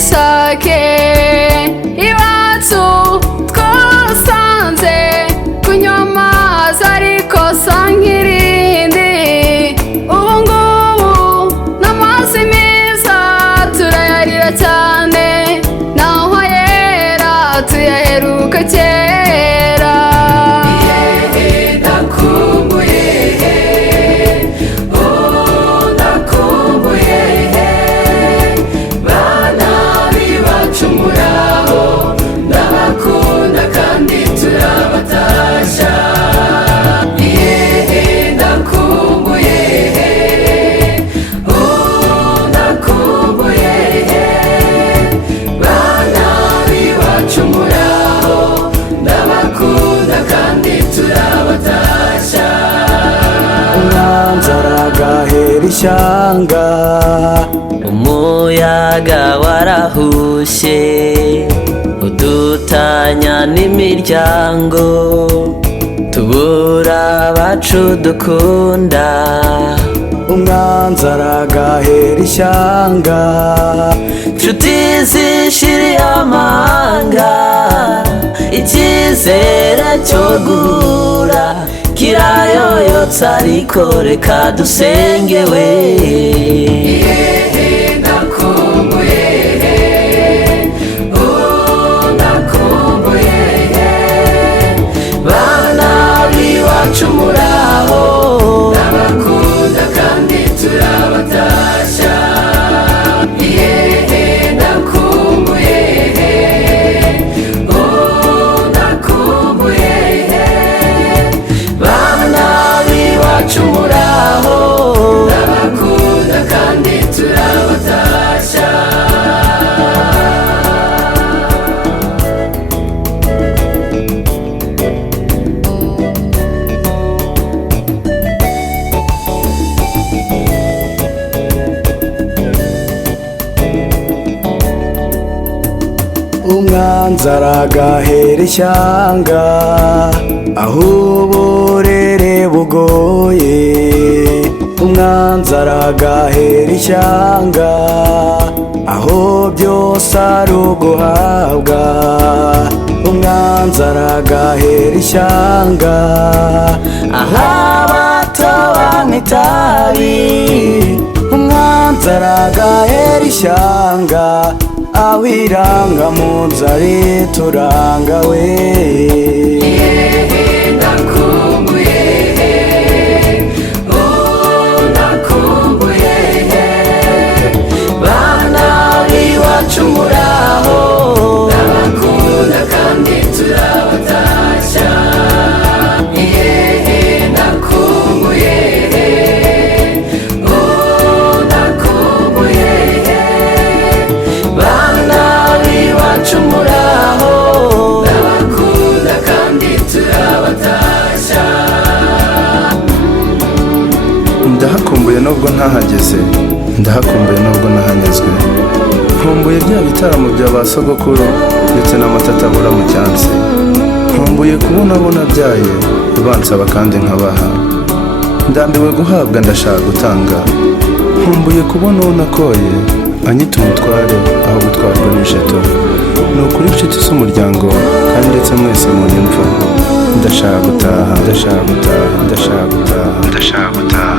isake iwacu twasanze kunywa amazi ariko sa nk'irindi. Ubu ngubu n'amazi meza turayarira cyane, naho ayera tuyaheruka kera. Gahera ishyanga, umuyaga warahushye udutanya n'imiryango, tubura abacu dukunda. umwanzi aragahera ishyanga, nshuti zishiriye amanga, icyizere cyo guhura kirayoyotse, ariko reka dusenge we. Bana b'iwacu muraho, ndabakunda kandi turabatashya. Muraho, ndabakunda kandi turabatashya. umwanzi aragahera ishyanga, aho uburere bugoye. umwanzi aragahera ishyanga, aho byose ari uguhabwa. umwanzi aragahera ishyanga, aho abato banywa itabi. umwanzi aragahera ishyanga, aho irangamuntu ari turanga we. Muraho, ndabakunda kandi turabatashya. Ndakumbuye, ndakumbuye. Bana b'iwacu muraho, ndabakunda kandi turabatashya. Ndahakumbuye nubwo ntahageze, ndahakumbuye nubwo nahanyazwe. Nkumbuye bya bitaramo bya ba sogokuru ndetse n'amata atabura mu cyansi. Nkumbuye kubona abo nabyaye bansaba kandi nkabaha. Ndambiwe guhabwa, ndashaka gutanga. Nkumbuye kubona uwo nakoye anyita umutware aho gutwarwa n'isheto. Ni ukuri inshuti z'umuryango kandi ndetse mwese munyumva, ndashaka gutaha, ndashaka gutaha, ndashaka gutaha, ndashaka gutaha.